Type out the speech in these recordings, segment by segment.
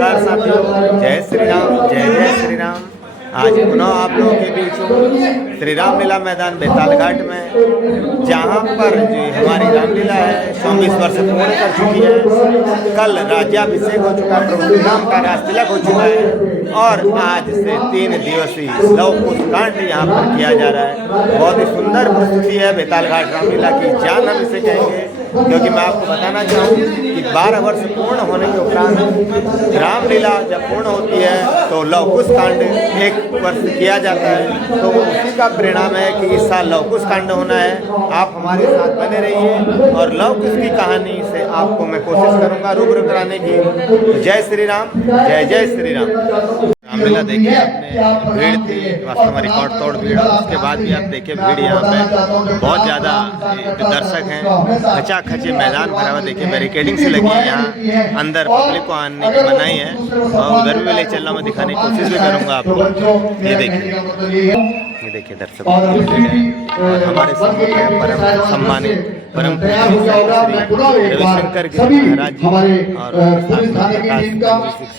नमस्कार साथियों, जय श्री राम, जय जय श्री राम। आज पुनः आप लोगों के बीच हूँ श्री रामलीला मैदान बेताल घाट में, जहाँ पर जो हमारी रामलीला है 24 वर्ष पूर्ण कर चुकी है। कल राज्याभिषेक हो चुका, प्रभु राम का राज तिलक हो चुका है और आज से 3 दिवसीय लव कुश कांड यहाँ पर किया जा रहा है। बहुत ही सुंदर प्रस्तुति है बेताल घाट रामलीला की, जान हम इसे कहेंगे, क्योंकि मैं आपको बताना चाहूँ कि 12 वर्ष पूर्ण होने के उपरांत रामलीला जब पूर्ण होती है तो लव कुश कांड 1 वर्ष किया जाता है। तो उसी का परिणाम है कि इस साल लव कुश कांड होना है। आप हमारे साथ बने रहिए और लव कुश की कहानी से आपको मैं कोशिश करूंगा रूबरू कराने की। जय श्री राम, जय जय श्री राम। रामलीला देखिए आपने, भीड़ थी, वास्तव में रिकॉर्ड तोड़ भीड़। उसके बाद भी आप देखिए भीड़ यहाँ पे बहुत ज़्यादा दर्शक हैं, खचा खचे मैदान भरा हुआ। देखिए बैरिकेडिंग से लगी है यहाँ, अंदर पब्लिक को आने की मनाही है और उधर भी ले चलना मैं दिखाने की कोशिश भी करूँगा आपको। ये देखिए दर्शक और हमारे परम सम्मानित परम रविशंकर महाराज जी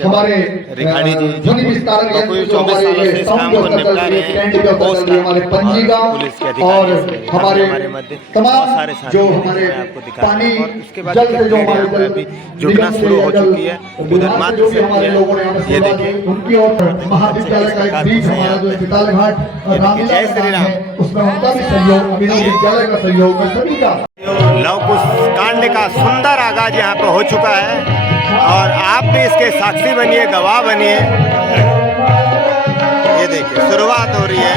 और रिखाड़ी जी जो कोई 24 सालों से इस काम को निपटा रहे हैं। पुलिस के अधिकारी हमारे मध्य बहुत सारे साथी आपको दिखा रहे हैं। और उसके बाद अभी जुटना शुरू हो चुकी है, उधर मात्र से ये देखिए जय श्री राम। लव कुश कांड का सुंदर आगाज यहाँ पे हो चुका है और आप भी इसके साक्षी बनिए, गवाह बनिए। ये देखिए शुरुआत हो रही है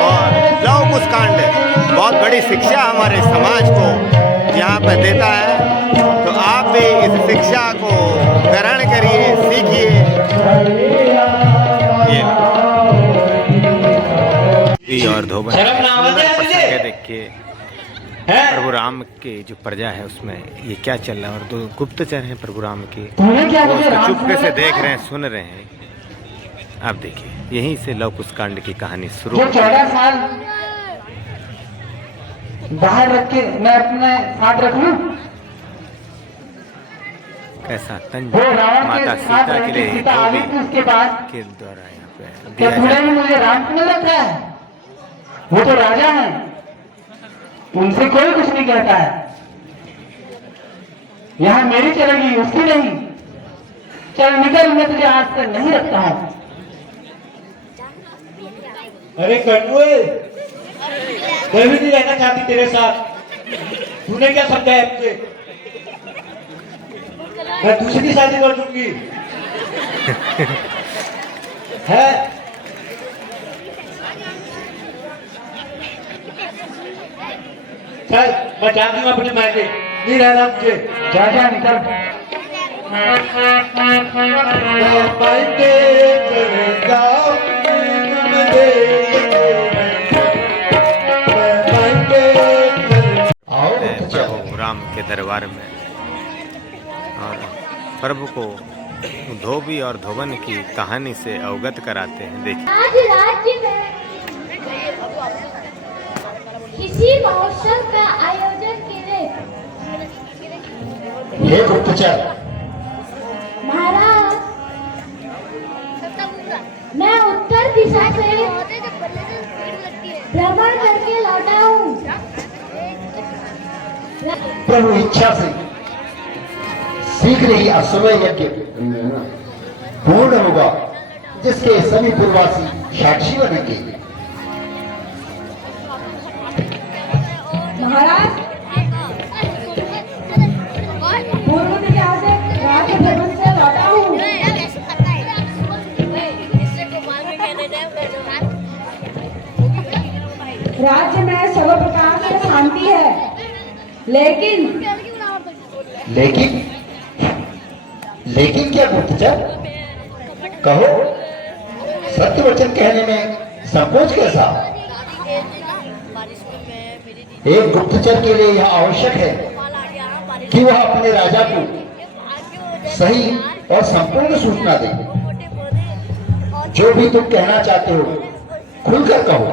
और लव कुश कांड बहुत बड़ी शिक्षा हमारे समाज को यहाँ पे देता है। तो आप भी इस शिक्षा को ग्रहण करिए, सीखिए। और धोबन देखिए प्रभु राम के जो प्रजा है उसमें ये क्या चल रहा है। और 2 गुप्तचर हैं प्रभु राम के, वो चुपके से देख रहे हैं, सुन रहे हैं। आप देखिए यहीं से लव कुश कांड की कहानी शुरू। 14 साल बाहर रख के मैं अपने साथ रख लूं। कैसा तंज माता सीता के लिए उसके बाद के द्वारा यहाँ पे मुझे राम क्यों रखा है? वो तो राजा है, उनसे कोई कुछ नहीं कहता है। यहाँ मेरी चलेगी, उसकी नहीं। चल निकल, मैं तुझे आज तक नहीं रखता हूँ। अरे कन्नुए, मैं भी नहीं रहना चाहती तेरे साथ। तूने क्या समझाया मुझे? मैं दूसरी शादी कर दूंगी। है चल, मैं जाती हूँ अपने मायके, नहीं रहना मुझे। जा जा निकल। मायके चले जाओ, प्रभु राम के दरबार में और प्रभु को धोबी और धोबन की कहानी से अवगत कराते हैं। देखिए आज राज्य में किसी महोत्सव का आयोजन के ये गुप्तचर महाराज, मैं उत्तर दिशा से भ्रमण करके लौटा हूँ। प्रभु इच्छा से शीघ्र ही अश्वमेध यज्ञ पूर्ण होगा, जिसके सभी पूर्ववासी साक्षी बनेंगे। महाराज, पूर्व दिशा से राज्य भ्रमण से लौटा हूँ। राज्य में सब प्रकार से शांति है, लेकिन लेकिन क्या गुप्तचर? कहो, सत्य वचन कहने में संकोच कैसा? एक गुप्तचर के लिए यह आवश्यक है कि वह अपने राजा को सही और संपूर्ण सूचना दे। जो भी तुम कहना चाहते हो खुलकर कहो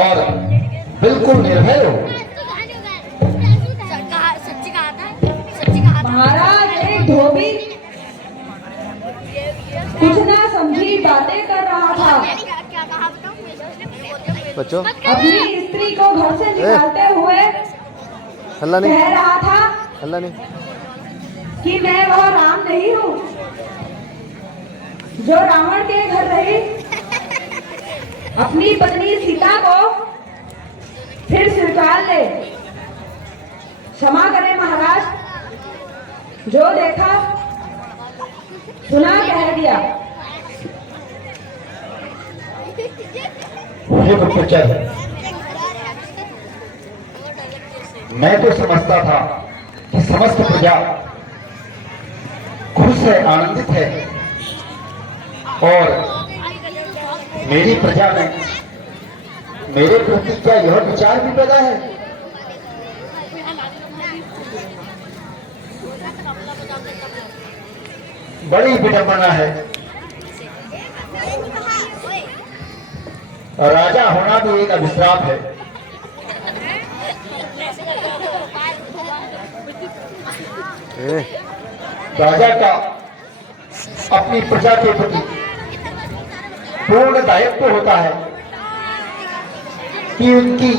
और बिल्कुल निर्भय हो। महाराज, बच्चों अपनी स्त्री को घर से निकालते हुए हल्ला नहीं कह रहा था हल्ला नहीं कि मैं वह राम नहीं हूँ जो रावण के घर रही। अपनी पत्नी सीता को फिर स्वीकार ले। क्षमा करें महाराज, जो देखा सुना कह दिया। हे गुप्तचर, मैं तो समझता था कि समस्त प्रजा खुश है, आनंदित है और मेरी प्रजा में मेरे प्रति क्या यह विचार भी पैदा है? बड़ी विडंबना है। राजा होना भी एक अभिश्राप है। राजा का अपनी प्रजा के प्रति पूर्ण दायित्व होता है कि उनकी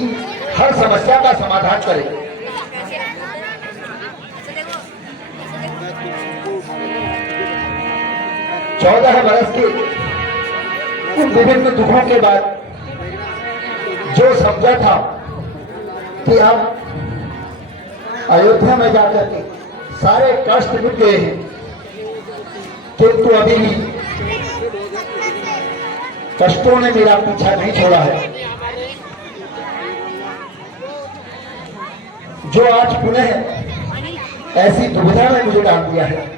हर समस्या का समाधान करे। 14 बरस के उन विभिन्न दुखों के बाद जो समझा था कि अब अयोध्या में जाकर के सारे कष्ट मिट गए हैं, किंतु अभी भी कष्टों ने मेरा पीछा नहीं छोड़ा है। जो आज पुनः ऐसी दुविधा में मुझे डाल दिया है।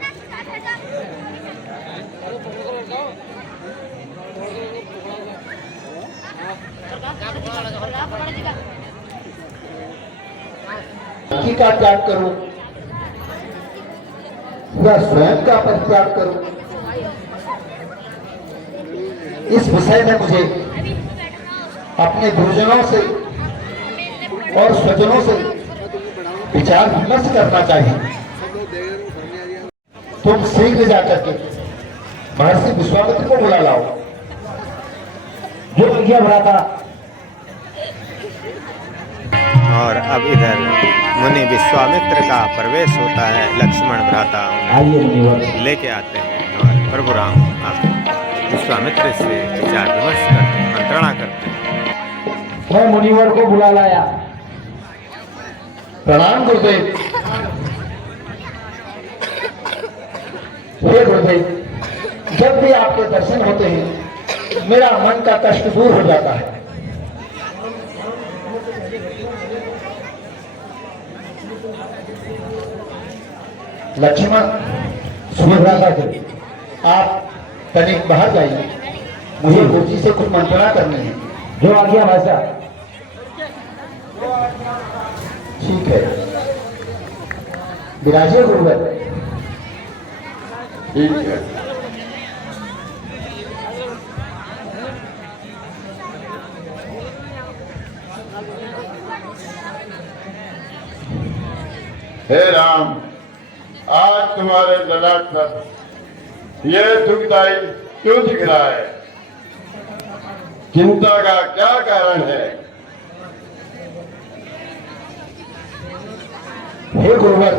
का त्याग करूं या स्वयं का परित्याग करूं, इस विषय में मुझे अपने गुरुजनों से और स्वजनों से विचार विमर्श करना चाहिए। तुम शीघ्र जाकर के महर्षि विश्वामित्र को बुला लाओ। जो यह भ्राता और अब इधर मुनि विश्वामित्र का प्रवेश होता है। लक्ष्मण भ्राता लेके आते हैं और प्रभु राम आप विश्वामित्र से विचार विमर्श करते हैं, मंत्रणा करते हैं। मैं मुनिवर को बुला लाया। प्रणाम गुरुदेव। हे गुरुदेव, जब भी आपके दर्शन होते हैं मेरा मन का कष्ट दूर हो जाता है। लक्ष्मण, सुभद्रा जी, आप तनिक बाहर जाइए, मुझे गुरुजी से कुछ मंत्रणा करनी है। जो आ गया भाषा। ठीक है, विराजिए गुरुवर। ठीक है। हे राम, आज तुम्हारे ललाट पर यह दुखदाई क्यों दिख रहा है? चिंता का क्या कारण है? हे गुरुवर,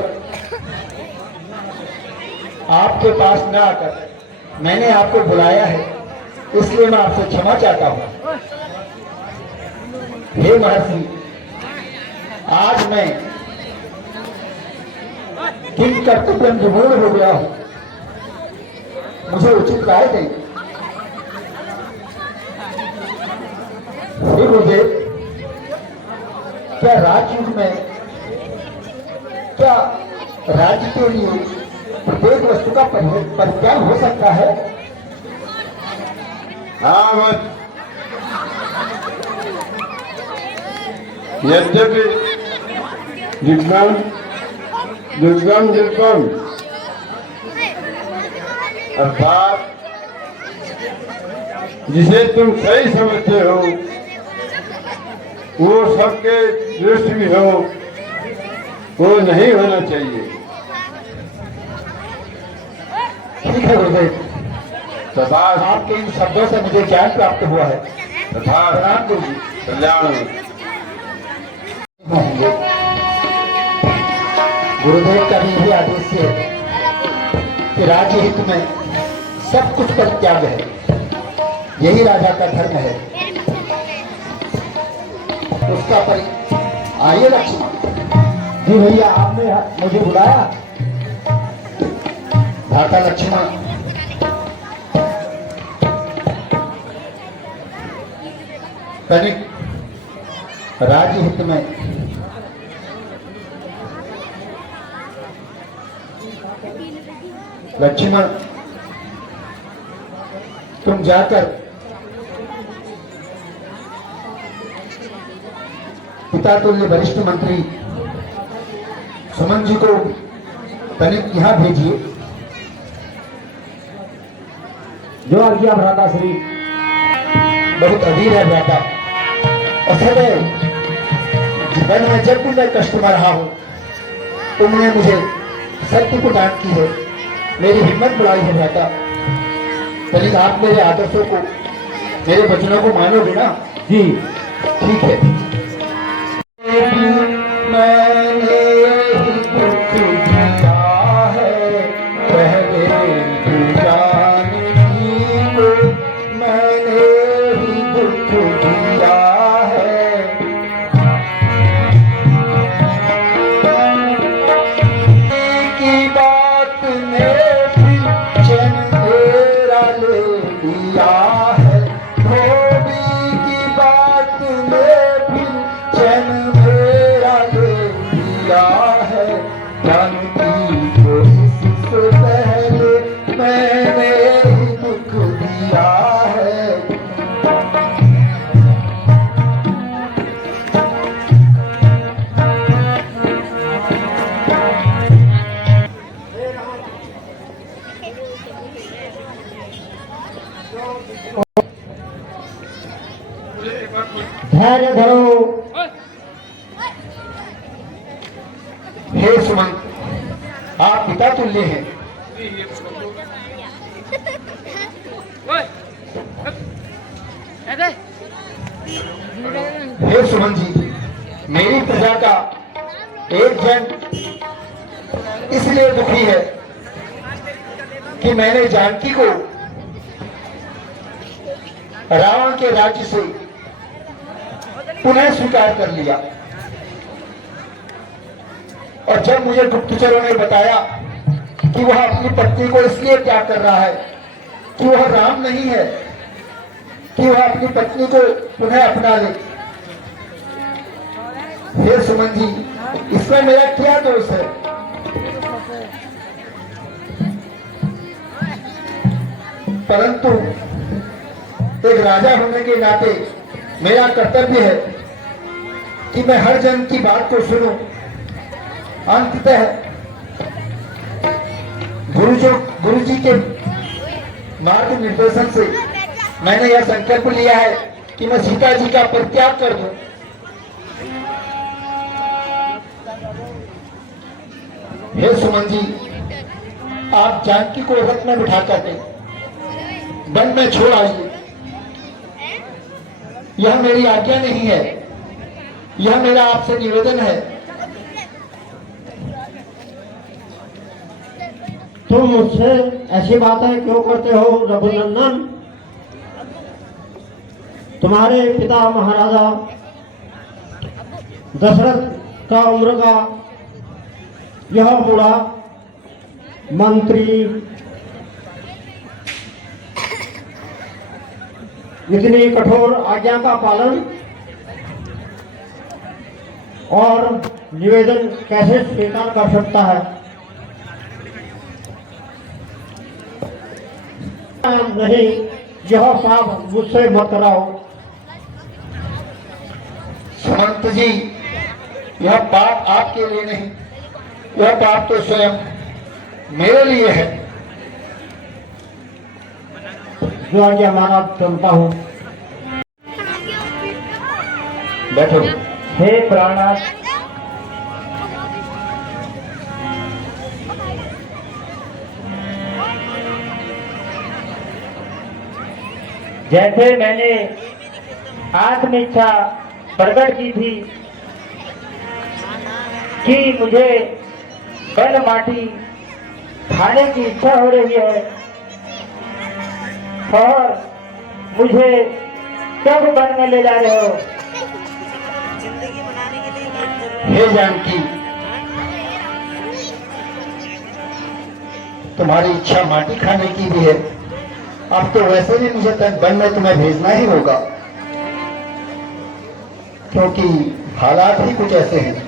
आपके पास न आकर मैंने आपको बुलाया है, इसलिए मैं आपसे क्षमा चाहता हूं। हे महर्षि, आज मैं किन कर्तव्य विमूढ़ हो गया हूं, मुझे उचित राय दें। हे गुरुदेव, क्या राजयुग में क्या राज्य के लिए प्रत्येक वस्तु का परित्याग हो सकता है? हाँ मत, यद्यपि दुर्गम अर्थात जिसे तुम सही समझते हो वो सबके दृष्टि में हो, वो नहीं होना चाहिए। ठीक है गुरुदेव, तथा आपके इन शब्दों से मुझे ज्ञान प्राप्त हुआ है। तथा प्रणाम गुरुजी। कल्याण होंगे। गुरुदेव का भी यही आदेश है कि राज्य हित में सब कुछ परित्याग है, यही राजा का धर्म है। उसका आइए लक्ष्मण। जी भैया, आपने मुझे बुलाया? भ्राता लक्ष्मण, तनिक राज्य हित में लक्ष्मण तुम जाकर पिता तुल्य वरिष्ठ मंत्री सुमन जी को तनिक यहां भेजिए। जो आज्ञा भ्राता श्री। बहुत अधीर है भ्राता। असल है जीवन में जब भी मैं कष्ट में रहा हूं, तुमने मुझे सत्य को डांट की है, मेरी हिम्मत बढ़ाई है भ्राता। तनिक आप मेरे आदर्शों को, मेरे वचनों को मानोगे ना? जी ठीक है। मैंने यही दुख दिया है, पहले तू जानती हो, मैंने ही दुख दिया है। की बात ने भी चैन तेरा ले लिया है, धोबी की बात ने भी चैन मेरा ले लिया है। जानती को इससे पहले मैंने ही दुख दिया है। धैर्य धरो। हे सुमन, आप पिता तुल्य हैं। हे सुमन जी, मेरी प्रजा का एक जन इसलिए दुखी है कि मैंने जानकी को रावण के राज्य से पुनः स्वीकार कर लिया। और जब मुझे गुप्तचरों ने बताया कि वह अपनी पत्नी को इसलिए त्याग कर रहा है कि वह राम नहीं है, कि वह अपनी पत्नी को पुनः अपना ले। हे सुमन जी, इसमें मेरा क्या दोष है? परंतु एक राजा होने के नाते मेरा कर्तव्य है कि मैं हर जन की बात को सुनूं। अंततः गुरु जी के मार्ग निर्देशन से मैंने यह संकल्प लिया है कि मैं सीता जी का परित्याग कर दूं। हे सुमन जी, आप जानकी को रथ में बिठा कर दें, वन में छोड़ आइए। यह मेरी आज्ञा नहीं है, यह मेरा आपसे निवेदन है। तुम मुझसे ऐसी बातें क्यों करते हो रघुनंदन? तुम्हारे पिता महाराजा दशरथ का उम्र का यह बूढ़ा मंत्री इतनी कठोर आज्ञा का पालन और निवेदन कैसे स्वीकार कर सकता है? नहीं, यह पाप मुझसे मत कराओ। सुमंत जी, यह पाप आपके लिए नहीं, यह पाप तो स्वयं मेरे लिए है। जो आज्ञा माना चलता हूँ। बैठो। हे प्राणनाथ, जैसे मैंने आत्म इच्छा प्रकट की थी कि मुझे बन माटी खाने की इच्छा हो रही है और मुझे कब वन में ले जा रहे हो? हे जानकी, तुम्हारी इच्छा माटी खाने की भी है। अब तो वैसे भी मुझे तक वन में तुम्हें भेजना ही होगा, क्योंकि हालात ही कुछ ऐसे हैं।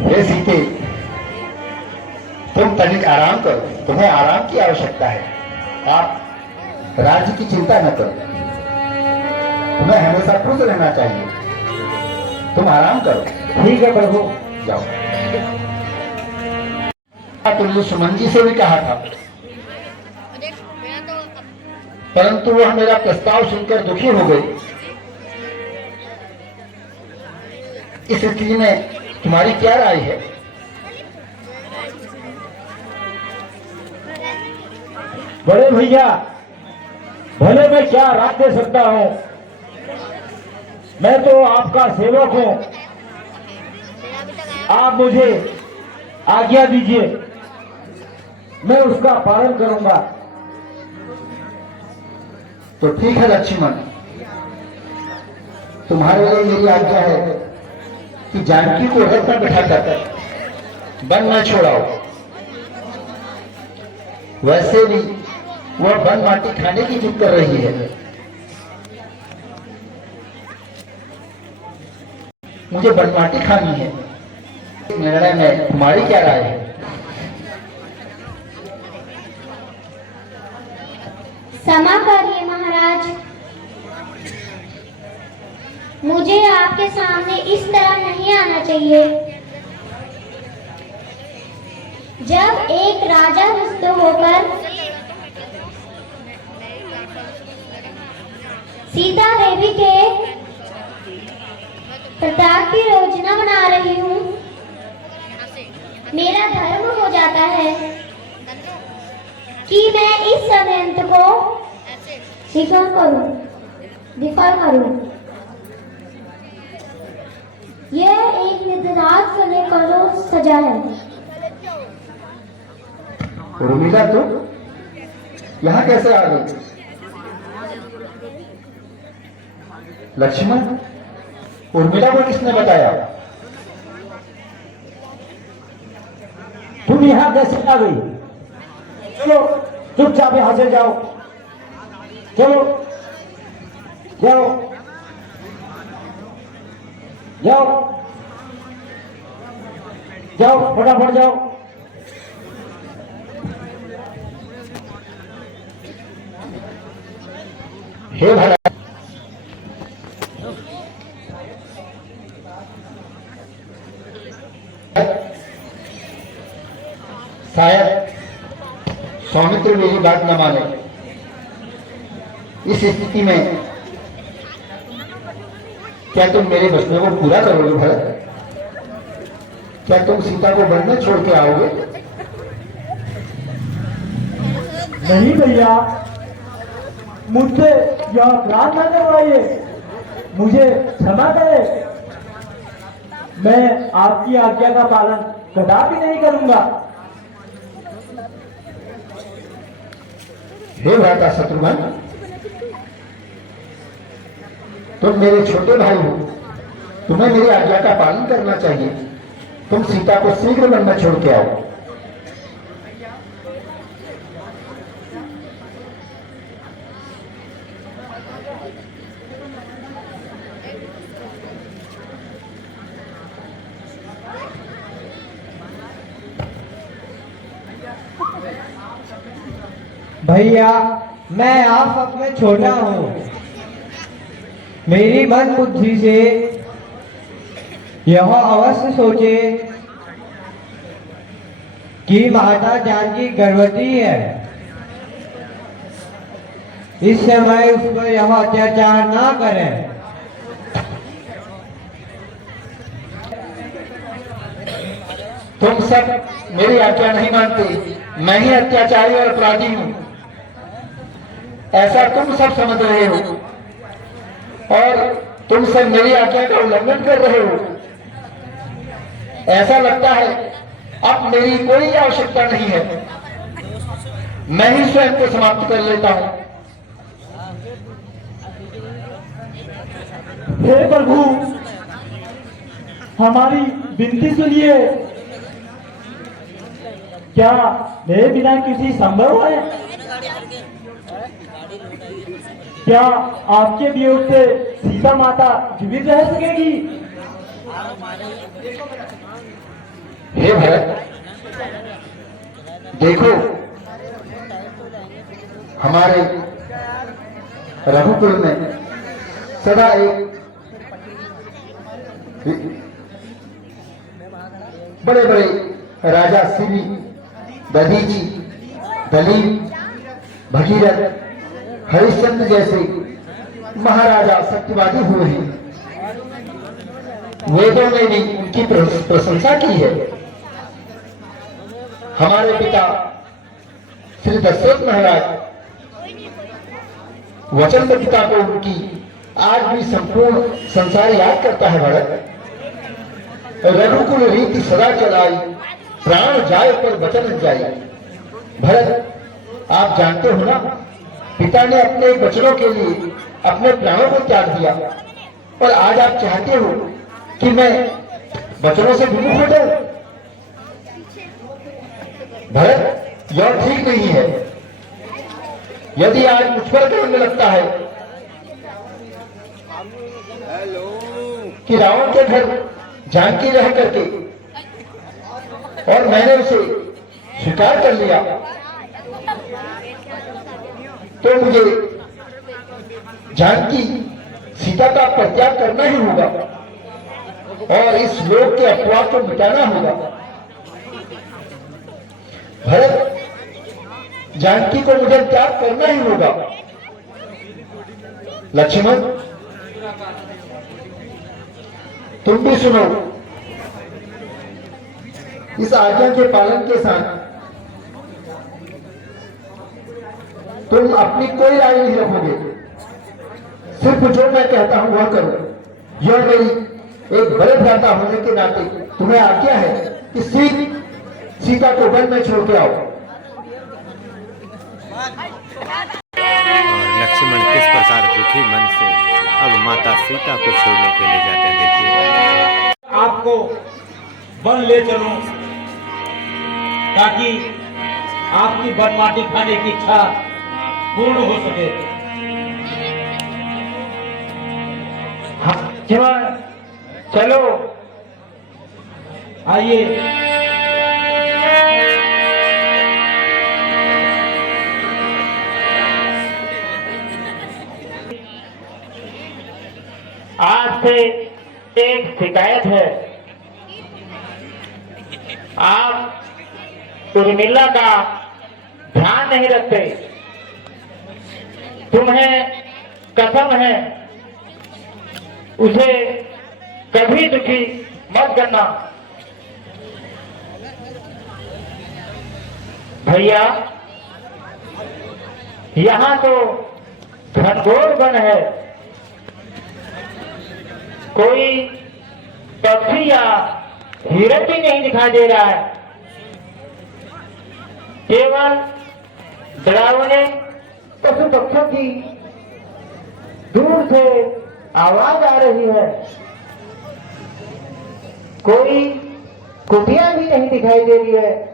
हे सीते, तुम तनिक आराम करो, तुम्हें आराम की आवश्यकता है। आप राज्य की चिंता न करो, तुम्हें हमेशा खुश रहना चाहिए। तुम आराम करो। ठीक है प्रभु। जाओ। तुमने सुमन जी से भी कहा था, परंतु वह मेरा प्रस्ताव सुनकर दुखी हो गई। इस स्थिति में तुम्हारी क्या राय है? बड़े भैया, भले मैं क्या राय दे सकता हूँ, मैं तो आपका सेवक हूँ। आप मुझे आज्ञा दीजिए, मैं उसका पालन करूंगा। तो ठीक है लक्ष्मण, तुम्हारे लिए मेरी आज्ञा है कि जानकी को रथ पर बिठाकर वन में छोड़ाओ। वैसे भी वह वन माटी खाने की जिद कर रही है। मुझे वन माटी खानी है। इस निर्णय में तुम्हारी क्या राय है? क्षमा करिए महाराज, मुझे आपके सामने इस तरह नहीं आना चाहिए। जब एक राजा रुष्ट होकर सीता देवी के प्रताप की योजना बना रही हूँ, मेरा धर्म हो जाता है कि मैं इस षड्यंत्र को विफल करूं। यह एक निर्दराज करने का सजा है। उर्मिला, तो यहाँ कैसे आ गई? लक्ष्मण, उर्मिला को किसने बताया? तुम यहाँ कैसे आ गई? चलो चुपचाप यहाँ से जाओ। चलो जाओ जाओ जाओ, फटाफट जाओ। हे भला, शायद सौमित्र मेरी बात न माने। इस स्थिति में क्या तुम मेरे वचनों को पूरा करोगे भरत? क्या तुम सीता को वन में छोड़ के आओगे? नहीं भैया, मुझसे यह अपराध न करवाइए, मुझे क्षमा करें। मैं आपकी आज्ञा का पालन कदापि नहीं करूंगा। हे भ्राता शत्रुघ्न, तुम मेरे छोटे भाई हो, तुम्हें मेरी आज्ञा का पालन करना चाहिए। तुम सीता को शीघ्र वन में छोड़ के आओ। भैया, मैं आप सब में छोटा हूँ। मेरी मन बुद्धि से यह अवश्य सोचे कि माता जानकी गर्भवती है। इस समय उस पर यह अत्याचार ना करें। तुम सब मेरी आज्ञा नहीं मानते, मैं ही अत्याचारी और अपराधी हूं, ऐसा तुम सब समझ रहे हो और तुम सब मेरी आज्ञा का उल्लंघन कर रहे हो। ऐसा लगता है अब मेरी कोई आवश्यकता नहीं है, मैं ही स्वयं को समाप्त कर लेता हूं। हे प्रभु, हमारी विनती सुनिए। क्या मेरे बिना किसी संभव है? क्या आपके वियोग से सीता माता जीवित रह सकेगी? हे भरत, देखो हमारे रघुकुल में सदा एक बड़े बड़े राजा शिवी, दधीची, दलीप, भगीरथ, हरिश्चंद्र जैसे महाराजा सत्यवादी हुए हैं। वेदों ने भी उनकी प्रशंसा की है। हमारे पिता श्री दशरथ महाराज वचनबद्धता को उनकी आज भी संपूर्ण संसार याद करता है। भरत, रघुकुल रीति सदा चलाई, प्राण जाए पर वचन जाए। भरत, आप जानते हो ना, पिता ने अपने वचनों के लिए अपने प्राणों को त्याग दिया और आज आप चाहते हो कि मैं वचनों से विमुख हो जाऊं। भरत, यह ठीक नहीं है। यदि आज मुझ पर कहने लगता है कि रावण के घर जानकी रह करके और मैंने उसे स्वीकार कर लिया, तो मुझे जानकी सीता का परित्याग करना ही होगा और इस लोक के अपवाद को मिटाना होगा। भरत, जानकी को मुझे त्याग करना ही होगा। लक्ष्मण, तुम भी सुनो, इस आज्ञा के पालन के साथ तुम अपनी कोई राय नहीं रखोगे, सिर्फ जो मैं कहता हूं वह करो। यह मेरी एक बड़े भ्राता होने के नाते तुम्हें आज्ञा है कि सीता को वन में छोड़ के आओ। और लक्ष्मण किस प्रकार दुखी मन से अब माता सीता को छोड़ने के लिए जाते हैं, देखिए। आपको वन ले चलूं ताकि आपकी वन माटी खाने की इच्छा पूर्ण हो सके। हाँ लक्ष्मण, चलो आइए। आपसे एक शिकायत है। आप उर्मिला का ध्यान नहीं रखते। तुम्हें कसम है उसे कभी दुखी मत करना। भैया, यहाँ तो घनघोर वन है, कोई पक्षी या हिरण भी नहीं दिखाई दे रहा है, केवल डरावने पशु पक्षियों की दूर से आवाज आ रही है, कोई कुटिया भी नहीं दिखाई दे रही है।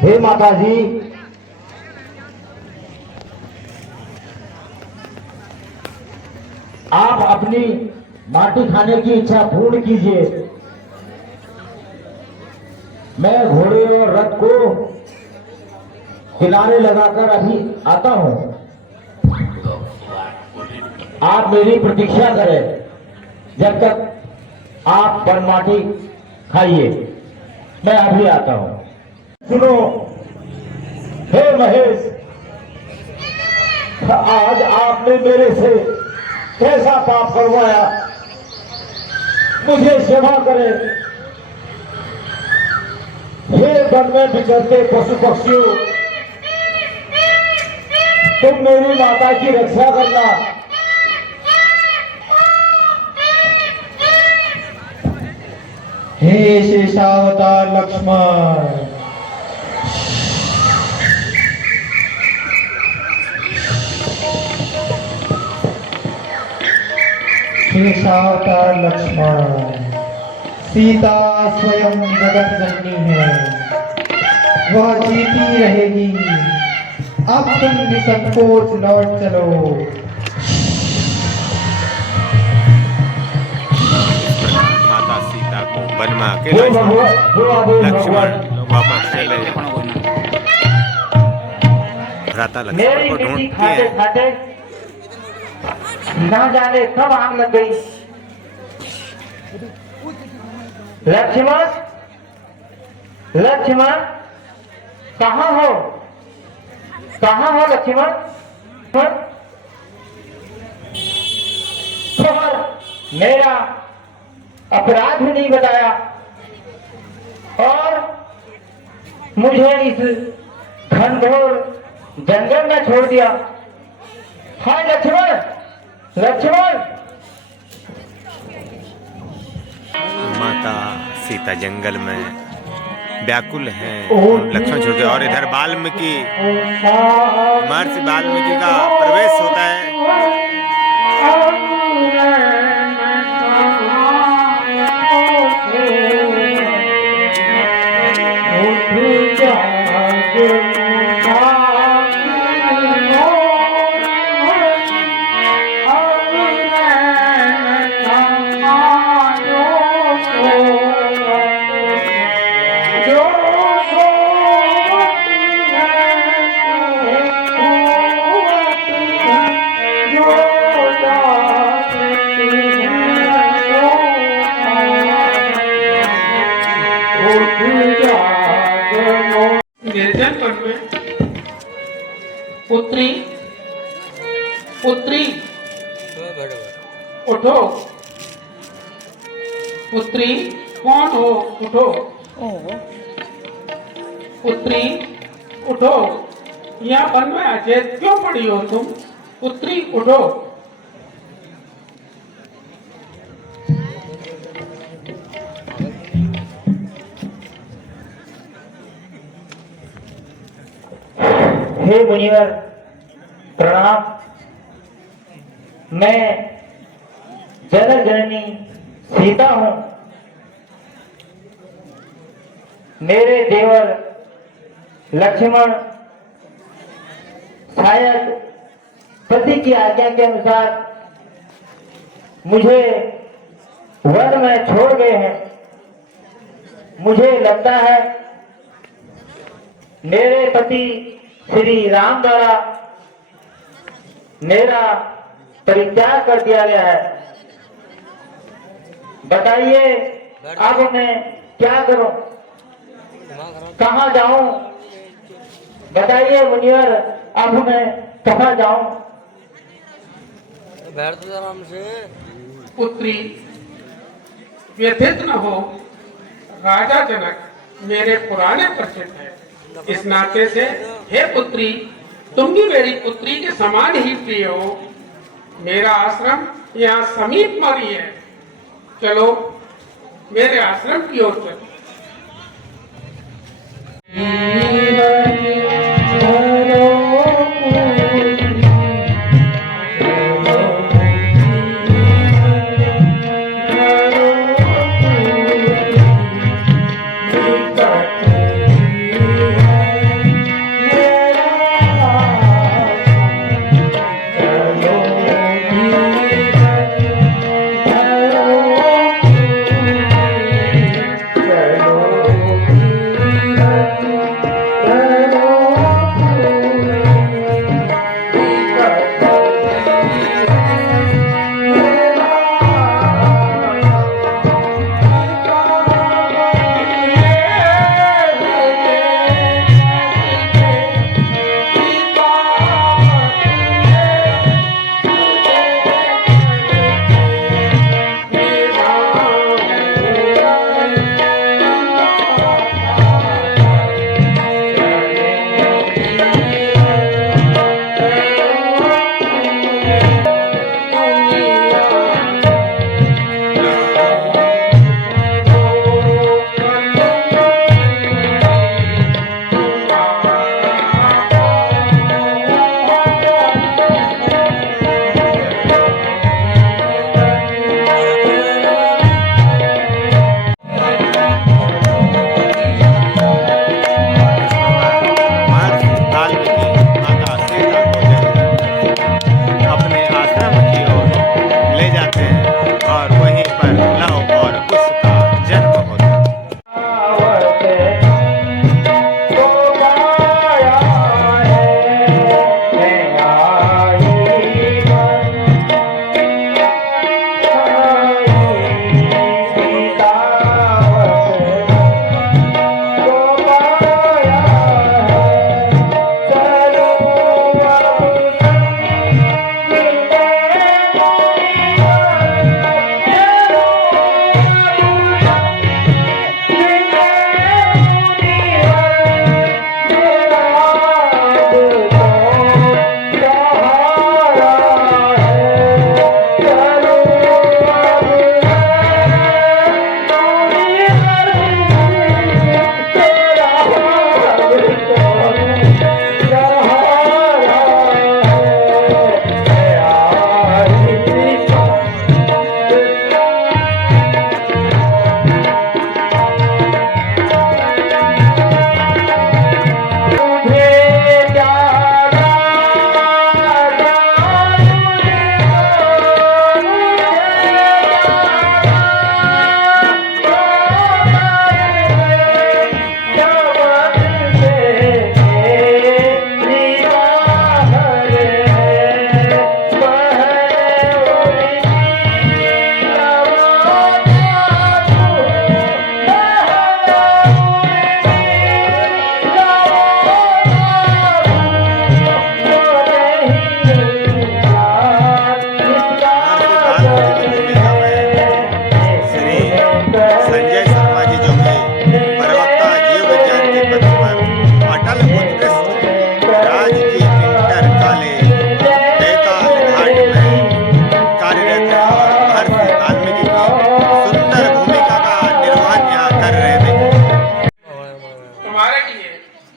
हे माता जी, आप अपनी माटी खाने की इच्छा पूर्ण कीजिए। मैं घोड़े और रथ को किनारे लगाकर अभी आता हूं। आप मेरी प्रतीक्षा करें जब तक आप वन माटी खाइए, मैं अभी आता हूं। सुनो हे महेश, आज आपने मेरे से कैसा पाप करवाया, मुझे क्षमा करें। हे वन में विचरते पशु पक्षियों, तुम मेरी माता की रक्षा करना। हे शेषावतार लक्ष्मण, शेषावतार लक्ष्मण, सीता स्वयं जगत जननी है, वह जीती रहेगी। अब तुम निसंकोच लौट चलो। माता सीता को वन में अकेला लक्ष्मण वापस चले भ्राता लक्ष्मण को ढूंढती खाते है। खाते ना जाने कब आग लग गई। लक्ष्मण, लक्ष्मण, कहाँ हो? कहाँ हो लक्ष्मण? तुम्हारा मेरा अपराध भी नहीं बताया और मुझे इस घनघोर जंगल में छोड़ दिया। हाय लक्ष्मण, लक्ष्मण। माता सीता जंगल में व्याकुल हैं, लक्ष्मण छोड़ के। और इधर वाल्मीकि, महर्षि वाल्मीकि का प्रवेश होता है। निर्जन वन में पुत्री, पुत्री उठो, पुत्री कौन हो? उठो पुत्री, उठो। यहाँ वन में अचेत क्यों पड़ी हो तुम? पुत्री उठो। हे मुनिवर प्रणाम। मैं जनक जननी सीता हूँ। मेरे देवर लक्ष्मण शायद पति की आज्ञा के अनुसार मुझे वन में छोड़ गए हैं। मुझे लगता है मेरे पति श्री राम द्वारा मेरा परित्याग कर दिया गया है। बताइए अब मैं क्या करूं, कहाँ जाऊं? बताइए मुनिवर, अब मैं कहाँ जाऊं? बैठ तो आराम से। पुत्री व्यथित न हो, राजा जनक मेरे पुराने परिचित है। इस नाते से हे पुत्री, तुम भी मेरी पुत्री के समान ही प्रिय हो। मेरा आश्रम यहाँ समीप में ही है। चलो मेरे आश्रम की ओर चलो।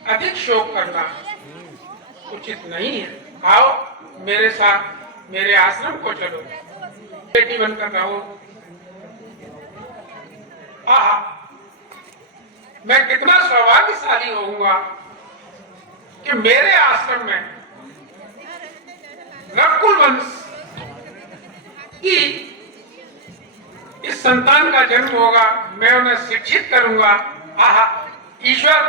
अधिक शोक करना उचित नहीं है। आओ मेरे साथ मेरे आश्रम को चलो, बेटी बनकर रहो। आहा, मैं कितना सौभाग्यशाली होऊंगा कि मेरे आश्रम में रघुकुल वंश की इस संतान का जन्म होगा। मैं उन्हें शिक्षित करूंगा। आहा, ईश्वर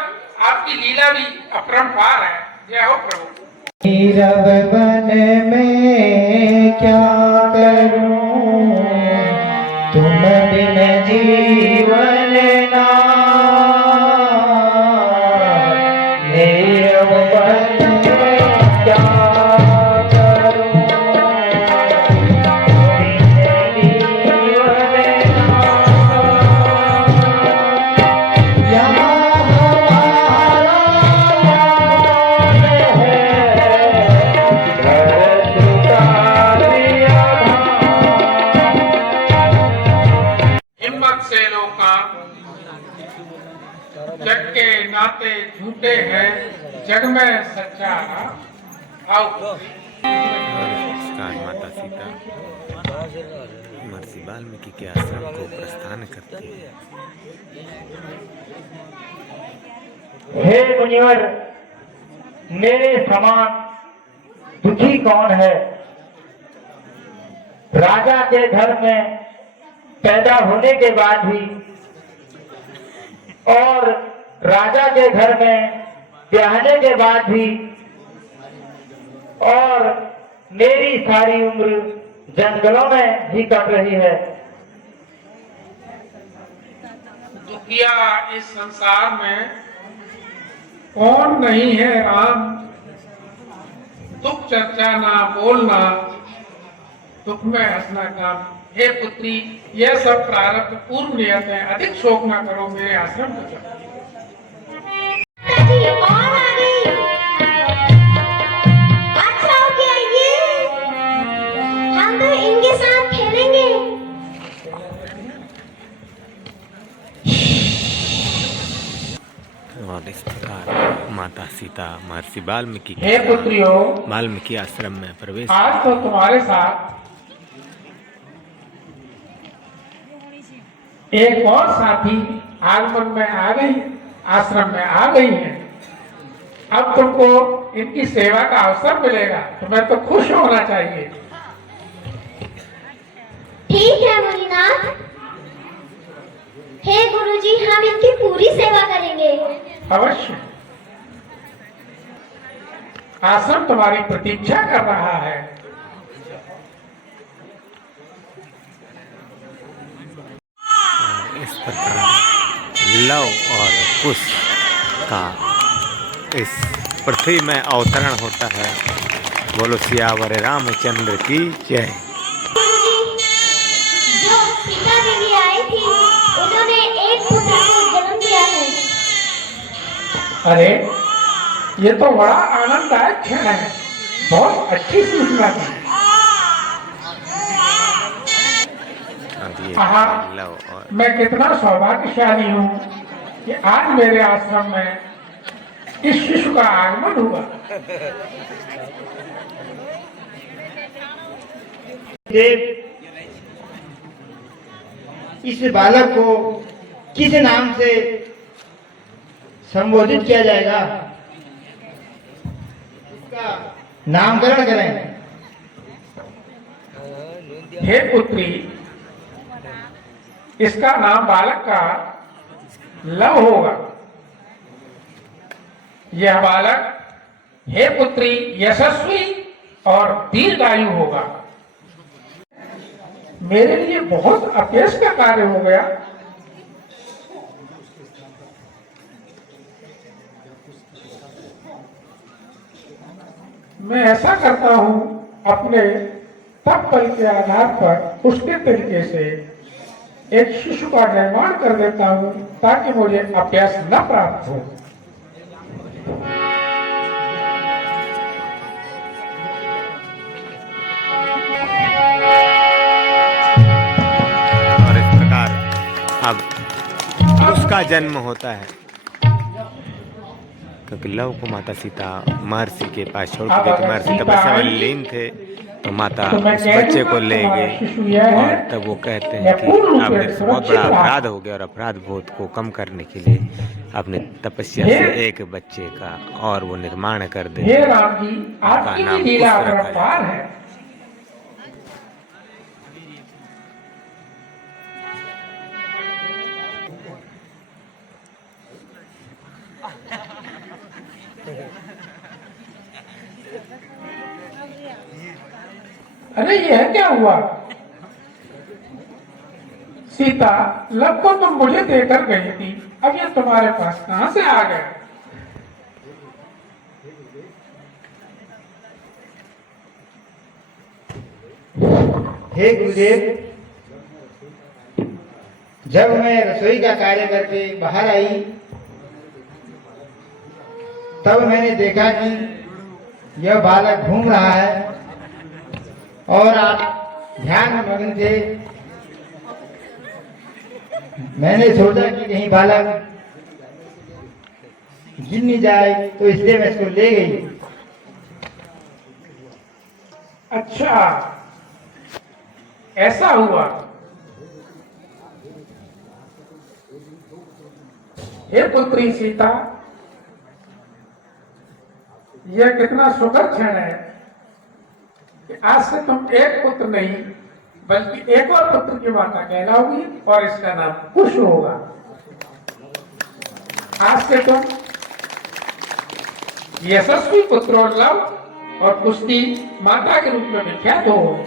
आपकी लीला भी अपरंपार है। जय हो प्रभु। नीरव वन में क्या करूं, तुम बिन जीवन ना। नीरव वन में क्या करूं, बिन जीवन ना। यहाँ हमारा हिम्मत से लोका जग के नाते झूठे हैं, जग में सच्चा आओ। नमस्कार। माता सीता महर्षि वाल्मीकि के आश्रम को प्रस्थान करती है। हे मुनिवर, मेरे समान दुखी कौन है? राजा के घर में पैदा होने के बाद भी और राजा के घर में ब्याहने के बाद भी, और मेरी सारी उम्र जंगलों में ही कट रही है। दुखिया इस संसार में कौन नहीं है राम। दुख चर्चा ना बोलना, दुख में हंसना काम। हे पुत्री, यह सब प्रारब्ध पूर्व नियत है। अधिक शोक ना करो, मेरे आश्रम को चलो। दादी और आ गई। अच्छा हो गया ये, हम तो इनके साथ खेलेंगे। और इस प्रकार माता सीता महर्षि वाल्मीकि हे पुत्रियों, वाल्मीकि आश्रम में प्रवेश। आज तो तुम्हारे साथ एक और साथी आगमन में आ गई, आश्रम में आ गई है। अब तुमको इनकी सेवा का अवसर मिलेगा, तुम्हें तो खुश होना चाहिए। ठीक है मुनिनाथ। हे गुरुजी, हम इनकी पूरी सेवा करेंगे। अवश्य। आश्रम तुम्हारी प्रतीक्षा कर रहा है। इस प्रकार लव और कुश का इस पृथ्वी में अवतरण होता है। बोलो सियावर रामचंद्र की जय। जो सीता देवी आई थी, उन्होंने एक पुत्र को जन्म दिया है। अरे, ये तो बड़ा आनंददायक क्षण है। बहुत अच्छी सूचना थी। आहा, लव और मैं कितना सौभाग्यशाली हूँ कि आज मेरे आश्रम में इस शिशु का आगमन हुआ। देव, इस बालक को किस नाम से संबोधित किया जाएगा? इसका नामकरण करें। हे पुत्री, इसका नाम बालक का लव होगा। यह बालक, हे पुत्री, यशस्वी और दीर्घायु होगा। मेरे लिए बहुत अपयश का कार्य हो गया। मैं ऐसा करता हूं, अपने तप बल के आधार पर उसके तरीके से एक शिशु का निर्माण कर देता हूं, ताकि मुझे अपयश न प्राप्त हो। और इस प्रकार अब उसका जन्म होता है। क्योंकि लव को माता सीता महर्षि के पास छोड़ अब के गई थी। अगर महर्षि सीता तपस्या में आई, लीन थे, तो माता तो मैं उस कह बच्चे दूंगा को ले तुम्हारा गई शिशु यह है, और तब वो कहते हैं यह कि पूर्ण रूप अब से मेरे से बहुत बड़ा सुरक्षित रहा। अपराध हो गया और अपराध बोध को कम करने के लिए अपने तपस्या से हे- एक बच्चे का और वो निर्माण कर हे देते हैं। राम जी, आपकी नाम भी लीला पुष्प रखा अपरंपार जाता है। है। अरे यह क्या हुआ? सीता, लव को तुम मुझे देकर गई थी, अब ये तुम्हारे पास कहां से आ गए? हे गुरुदेव, जब मैं रसोई का कार्य करके बाहर आई तब मैंने देखा कि यह बालक घूम रहा है और आप ध्यान में मग्न थे। मैंने सोचा कि कहीं बालक गिर नहीं जाए, तो इसलिए मैं इसको ले गई। अच्छा, ऐसा हुआ। हे पुत्री सीता, यह कितना सुखद क्षण है कि आज से तुम एक पुत्र नहीं बल्कि एक और पुत्र की माता कहलाओगी और इसका नाम कुश होगा। आज से तुम यशस्वी पुत्रोल्लव और कुश्ती माता के रूप में विख्यात हो।